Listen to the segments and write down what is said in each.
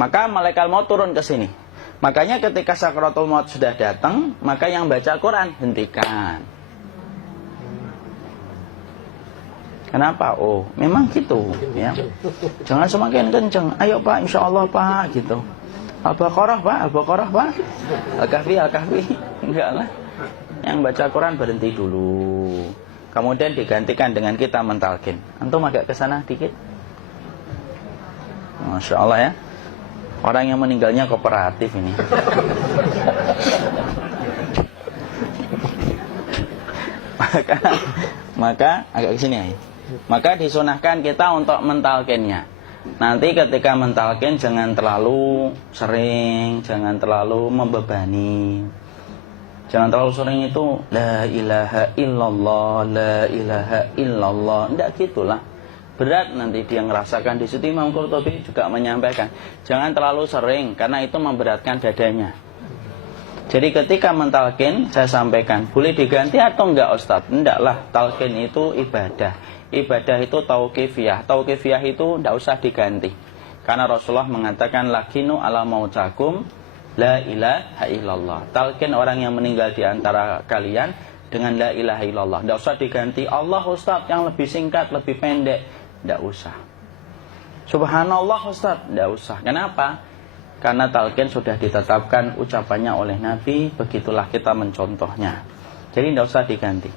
Maka malaikat maut turun ke sini. Makanya ketika sakaratul maut sudah datang, maka yang baca Quran hentikan. Kenapa? Oh, memang gitu ya. Jangan semakin kenceng. Ayo Pak, insya Allah Pak, gitu. Al-Baqarah Pak, Al-Baqarah Pak. Al-Kahfi, Al-Kahfi. Enggak lah. Yang baca Quran berhenti dulu. Kemudian digantikan dengan kita mentalkin. Antum agak ke sana dikit. Masya Allah ya. Orang yang meninggalnya kooperatif ini. maka agak ke sini ya. Maka disunahkan kita untuk mentalkinnya. Nanti ketika mentalkin jangan terlalu sering, jangan terlalu membebani. Jangan terlalu sering itu la ilaha illallah, la ilaha illallah. Tidak gitulah. Berat nanti dia ngerasakan. Di situ Imam Qurtubi juga menyampaikan, jangan terlalu sering karena itu memberatkan dadanya. Jadi ketika mentalkin saya sampaikan, boleh diganti atau enggak Ustaz? Enggaklah, talkin itu ibadah. Ibadah itu tauqifiyah. Tauqifiyah itu enggak usah diganti. Karena Rasulullah mengatakan lakinu ala mautakum la ilaha illallah. Talkin orang yang meninggal di antara kalian dengan la ilaha illallah. Enggak usah diganti Allah Ustaz yang lebih singkat, lebih pendek. Enggak usah. Subhanallah Ustaz, enggak usah. Kenapa? Karena talqin sudah ditetapkan ucapannya oleh Nabi, begitulah kita mencontohnya. Jadi tidak usah diganti.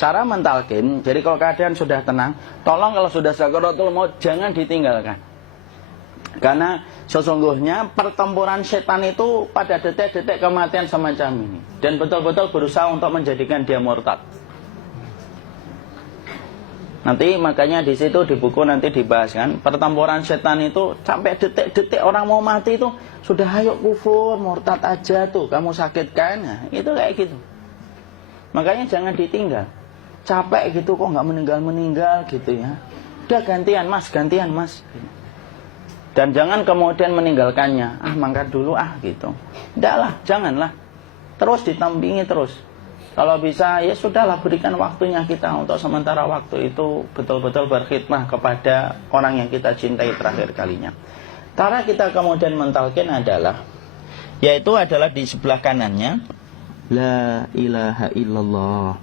Cara mentalqin, jadi kalau keadaan sudah tenang, tolong kalau sudah sakaratul maut jangan ditinggalkan. Karena sesungguhnya pertempuran setan itu pada detik-detik kematian semacam ini. Dan betul-betul berusaha untuk menjadikan dia murtad. Nanti makanya di situ di buku nanti dibahas kan, pertempuran setan itu sampai detik-detik orang mau mati itu sudah ayo kufur, murtad aja tuh, kamu sakit kan? Nah, itu kayak gitu. Makanya jangan ditinggal. Capek gitu kok nggak meninggal gitu ya. Udah gantian mas. Dan jangan kemudian meninggalkannya. Mangkat dulu gitu. Enggak lah, janganlah. Terus ditampingi terus. Kalau bisa ya sudahlah, berikan waktunya kita untuk sementara waktu itu betul-betul berkhidmah kepada orang yang kita cintai terakhir kalinya. Cara kita kemudian mentalkin adalah, yaitu adalah di sebelah kanannya la ilaha illallah.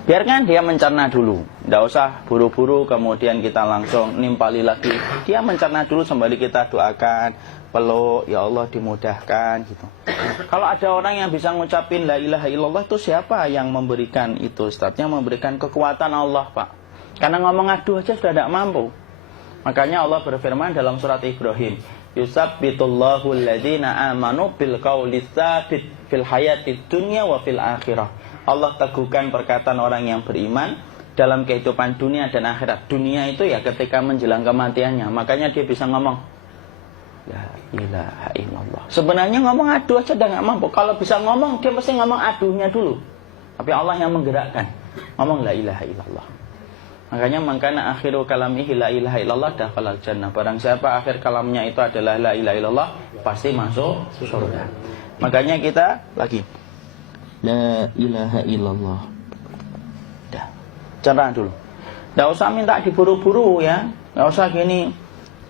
Biarkan dia mencerna dulu, tidak usah buru-buru kemudian kita langsung nimpali lagi. Dia mencerna dulu sembari kita doakan, peluk, ya Allah dimudahkan gitu. Kalau ada orang yang bisa ngucapin la ilaha illallah, itu siapa yang memberikan itu? Ustaznya memberikan kekuatan Allah Pak. Karena ngomong aduh aja sudah tidak mampu. Makanya Allah berfirman dalam surat Ibrahim, yusabbitullahu alladhina amanu bil qawli tsabit fil hayatid dunya wa fil akhirah. Allah teguhkan perkataan orang yang beriman dalam kehidupan dunia dan akhirat. Dunia itu ya ketika menjelang kematiannya. Makanya dia bisa ngomong la ilaha illallah. Sebenarnya ngomong aduh aja udah gak mampu. Kalau bisa ngomong, dia pasti ngomong aduhnya dulu. Tapi Allah yang menggerakkan. Ngomong la ilaha illallah. Makanya mangkana akhiru kalamihi la ilaha illallah dakhalal jannah. Barang siapa akhir kalamnya itu adalah la ilaha illallah, pasti masuk surga. Makanya kita lagi la ilaha illallah. Dah. Cerna dulu. Enggak usah minta diburu-buru ya. Enggak usah gini.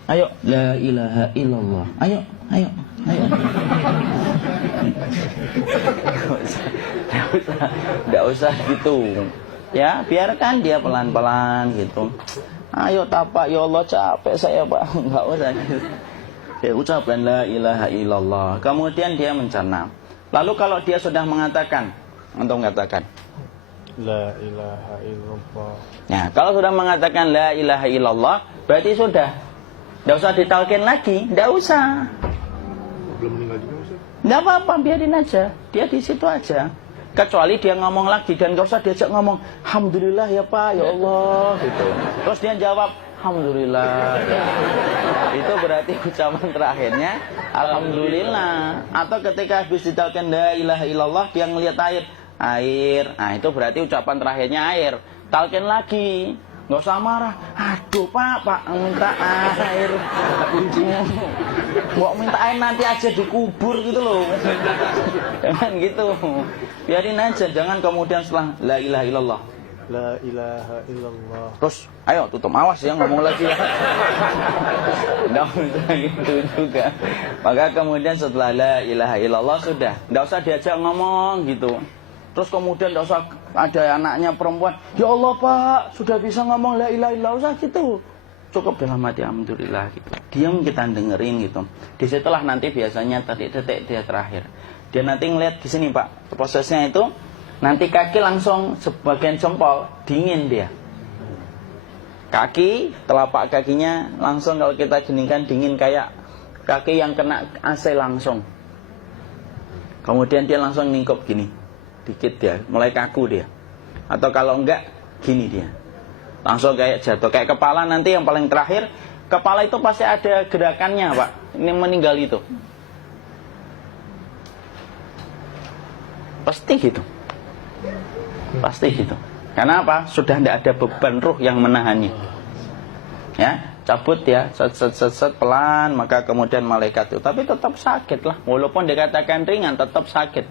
Ayo la ilaha illallah. Ayo. Enggak usah gitu. Ya, biarkan dia pelan-pelan gitu. Ayo tapak, ya Allah capek saya Pak. Enggak usah gitu. Dia ucapkan la ilaha illallah. Kemudian dia mencerna. Lalu kalau dia sudah mengatakan, untuk mengatakan la ilaha illallah. Nah, kalau sudah mengatakan la ilaha illallah, berarti sudah. Tidak usah ditalkin lagi, tidak usah. Belum meninggal juga Ustaz? Tidak apa-apa, biarin aja. Dia di situ aja. Kecuali dia ngomong lagi dan gak usah diajak ngomong alhamdulillah ya Pak, ya Allah gitu. Terus dia jawab alhamdulillah ya. Itu berarti ucapan terakhirnya alhamdulillah. Atau ketika habis ditalkin la ilaha illallah, dia ngelihat air. Nah, itu berarti ucapan terakhirnya air. Talkin lagi. Nggak usah marah. Aduh Pak minta air. Mau minta air nanti aja dikubur gitu loh. Jangan gitu. Biarin aja. Jangan kemudian setelah la ilaha illallah La ilaha illallah. Terus, ayo tutup, awas ya ngomong lagi ya. Nggak usah gitu juga. Maka kemudian setelah la ilaha illallah sudah, nggak usah diajak ngomong gitu. Terus kemudian nggak usah ada anaknya perempuan, ya Allah Pak, sudah bisa ngomong la ilaha illallah, usah gitu. Cukup dalam hati alhamdulillah gitu. Diam, kita dengerin gitu. Disitulah nanti biasanya detik-detik dia terakhir. Dia nanti ngeliat di sini Pak, prosesnya itu nanti kaki langsung sebagian jempol dingin dia. Kaki, telapak kakinya langsung kalau kita geningkan dingin kayak kaki yang kena AC langsung. Kemudian dia langsung ningkup gini, dikit dia, mulai kaku dia. Atau kalau enggak, gini dia. Langsung kayak jatuh, kayak kepala nanti yang paling terakhir, kepala itu pasti ada gerakannya Pak. Ini meninggal itu. Pasti gitu. Pasti gitu. Karena apa? Sudah tidak ada beban ruh yang menahannya. Ya, cabut ya, set pelan, maka kemudian malaikat itu. Tapi tetap sakit lah. Walaupun dikatakan ringan, tetap sakit.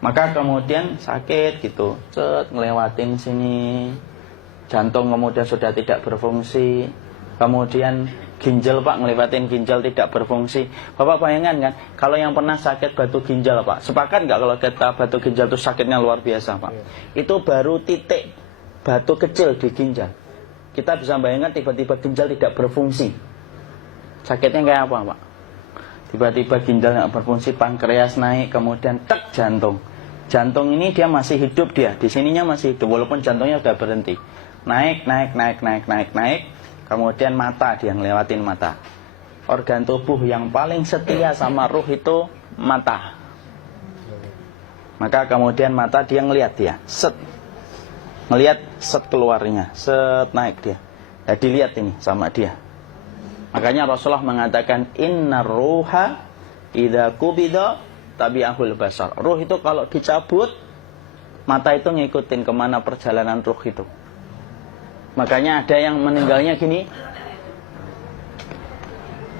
Maka kemudian sakit gitu. Set, ngelewatin sini. Jantung kemudian sudah tidak berfungsi. Kemudian ginjal Pak, ngelewatin ginjal tidak berfungsi. Bapak bayangkan kan, kalau yang pernah sakit batu ginjal Pak, sepakat nggak kalau kita batu ginjal itu sakitnya luar biasa Pak? Itu baru titik batu kecil di ginjal. Kita bisa bayangkan tiba-tiba ginjal tidak berfungsi. Sakitnya kayak apa Pak? Tiba-tiba ginjal nggak berfungsi, pankreas naik, kemudian tek jantung. Jantung ini dia masih hidup dia, di sininya masih hidup walaupun jantungnya sudah berhenti. Naik. Kemudian mata, dia ngelewatin mata. Organ tubuh yang paling setia sama ruh itu mata. Maka kemudian mata dia ngelihat dia, set. Ngelihat set keluarnya, set naik dia. Ya dilihat ini sama dia. Makanya Rasulullah mengatakan innar ruha idza qubida tabi'ahul basar. Ruh itu kalau dicabut, mata itu ngikutin kemana perjalanan ruh itu. Makanya ada yang meninggalnya gini.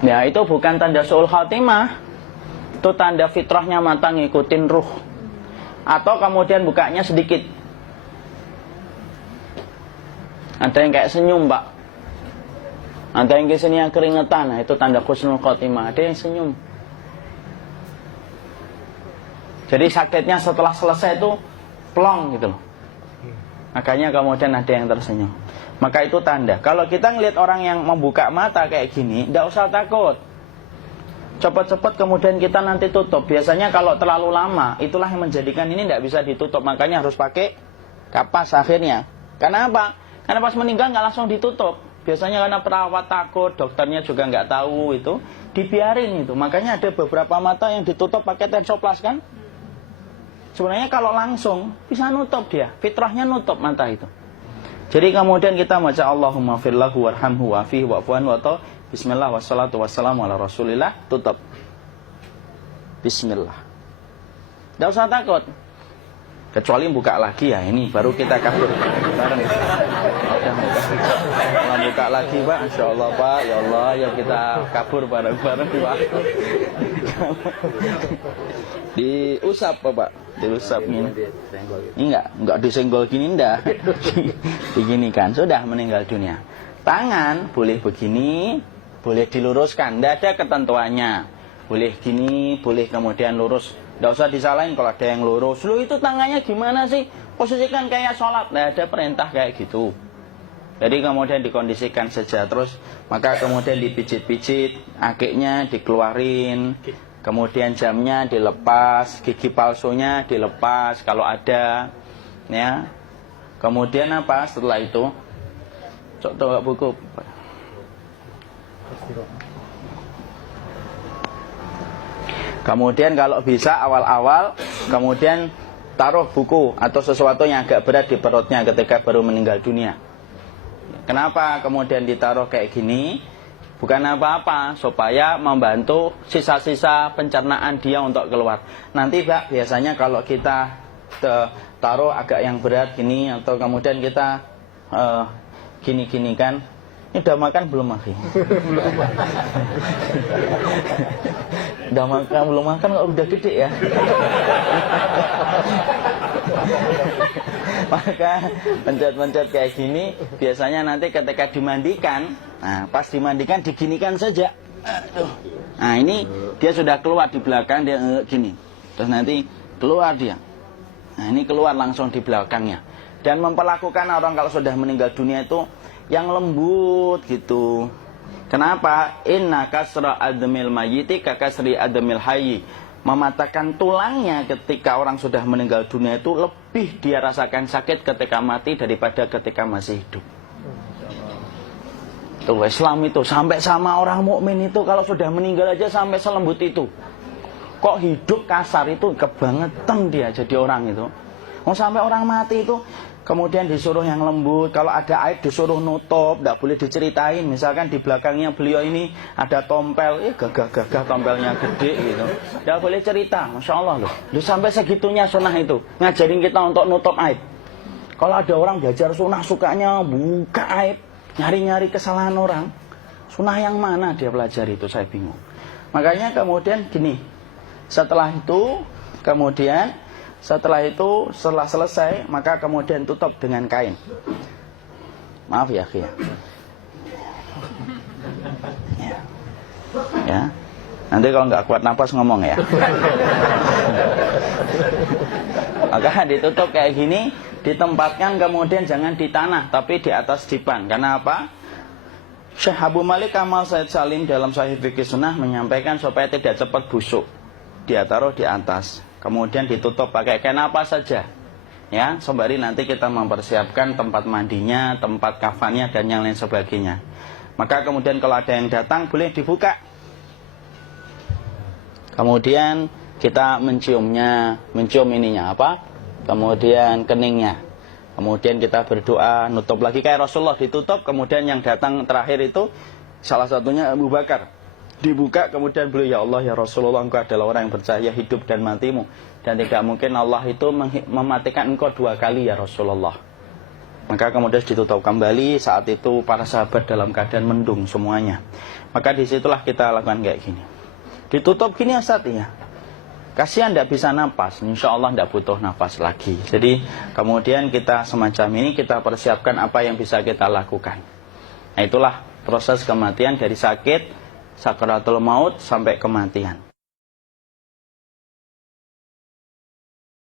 Ya itu bukan tanda su'ul khatimah. Itu tanda fitrahnya mata ngikutin ruh. Atau kemudian bukanya sedikit. Ada yang kayak senyum Pak. Ada yang kesini yang keringetan. Nah itu tanda husnul khatimah. Ada yang senyum. Jadi sakitnya setelah selesai itu plong gitu loh. Makanya kemudian ada yang tersenyum. Maka itu tanda. Kalau kita ngelihat orang yang membuka mata kayak gini, tidak usah takut. Cepat-cepat kemudian kita nanti tutup. Biasanya kalau terlalu lama, itulah yang menjadikan ini tidak bisa ditutup. Makanya harus pakai kapas akhirnya. Karena apa? Karena pas meninggal nggak langsung ditutup. Biasanya karena perawat takut, dokternya juga nggak tahu itu, dibiarin itu. Makanya ada beberapa mata yang ditutup pakai tensoplas kan? Sebenarnya kalau langsung bisa nutup dia, fitrahnya nutup mata itu. Jadi kemudian kita baca Allahumma firlahu warhamhu wa'afihi wa'fu'anhu atau bismillah wassalatu wassalamu ala rasulillah, tutup. Bismillah. Tidak usah takut. Kecuali buka lagi ya, ini baru kita kabur. Kalau buka lagi Pak, Insya Allah Pak, ya Allah ya kita kabur bareng-bareng Pak. Diusap Pak, diusap ini. Enggak disenggol gini enggak. Begini kan, sudah meninggal dunia. Tangan boleh begini, boleh diluruskan, tidak ada ketentuannya. Boleh gini, boleh kemudian lurus. Tidak usah disalahin kalau ada yang lurus. Lu itu tangannya gimana sih? Posisikan kayak sholat. Tidak ada perintah kayak gitu. Jadi kemudian dikondisikan saja. Terus maka kemudian dipijit-pijit, akiknya dikeluarin. Kemudian jamnya dilepas, gigi palsunya dilepas kalau ada. Ya. Kemudian apa setelah itu? Coba buku. Kemudian kalau bisa awal-awal kemudian taruh buku atau sesuatu yang agak berat di perutnya ketika baru meninggal dunia. Kenapa kemudian ditaruh kayak gini? Bukan apa-apa, supaya membantu sisa-sisa pencernaan dia untuk keluar. Nanti Pak, biasanya kalau kita taruh agak yang berat gini atau kemudian kita gini-gini kan, ini udah makan belum Maki? Udah makan belum makan kok udah gede ya? Maka pencet-pencet kayak gini biasanya nanti ketika dimandikan, nah pas dimandikan diginikan saja. Aduh. Nah ini dia sudah keluar di belakang, dia gini. Terus nanti keluar dia. Nah ini keluar langsung di belakangnya. Dan memperlakukan orang kalau sudah meninggal dunia itu yang lembut gitu. Kenapa? Inna kasra admil mayyiti kakasri admil hayyi. Mematahkan tulangnya ketika orang sudah meninggal dunia itu lebih dia rasakan sakit ketika mati daripada ketika masih hidup. Tuh Islam itu sampai sama orang mukmin itu kalau sudah meninggal aja sampai selembut itu. Kok hidup kasar itu kebangetan dia jadi orang itu. Mau sampai orang mati itu kemudian disuruh yang lembut, kalau ada aib disuruh nutup, tidak boleh diceritain. Misalkan di belakangnya beliau ini ada tompel, gagah-gagah tompelnya gede gitu, tidak boleh cerita. Masya Allah loh, sampai segitunya sunnah itu ngajarin kita untuk nutup aib. Kalau ada orang belajar sunnah sukanya buka aib, nyari-nyari kesalahan orang, sunnah yang mana dia pelajari itu saya bingung. Makanya kemudian gini, setelah selesai maka kemudian tutup dengan kain. Maaf ya, ya. Ya. Nanti kalau nggak kuat napas ngomong ya. Maka ditutup kayak gini, ditempatkan kemudian jangan di tanah tapi di atas dipan. Karena apa? Syekh Abu Malik Kamal Said Salim dalam Sahih Fiqih Sunnah menyampaikan supaya tidak cepat busuk. Dia taruh di atas. Kemudian ditutup pakai kain apa saja. Ya, sembari nanti kita mempersiapkan tempat mandinya, tempat kafannya dan yang lain sebagainya. Maka kemudian kalau ada yang datang boleh dibuka. Kemudian kita mencium ininya apa? Kemudian keningnya. Kemudian kita berdoa, nutup lagi kayak Rasulullah ditutup, kemudian yang datang terakhir itu salah satunya Abu Bakar. Dibuka kemudian beliau, ya Allah ya Rasulullah, engkau adalah orang yang percaya hidup dan matimu, dan tidak mungkin Allah itu mematikan engkau 2 kali ya Rasulullah. Maka kemudian ditutup kembali. Saat itu para sahabat dalam keadaan mendung semuanya. Maka disitulah kita lakukan kayak gini. Ditutup gini Ustaz ya. Kasihan tidak bisa nafas, insya Allah tidak butuh nafas lagi. Jadi kemudian kita semacam ini kita persiapkan apa yang bisa kita lakukan. Nah itulah proses kematian dari sakit sakaratul maut sampai kematian.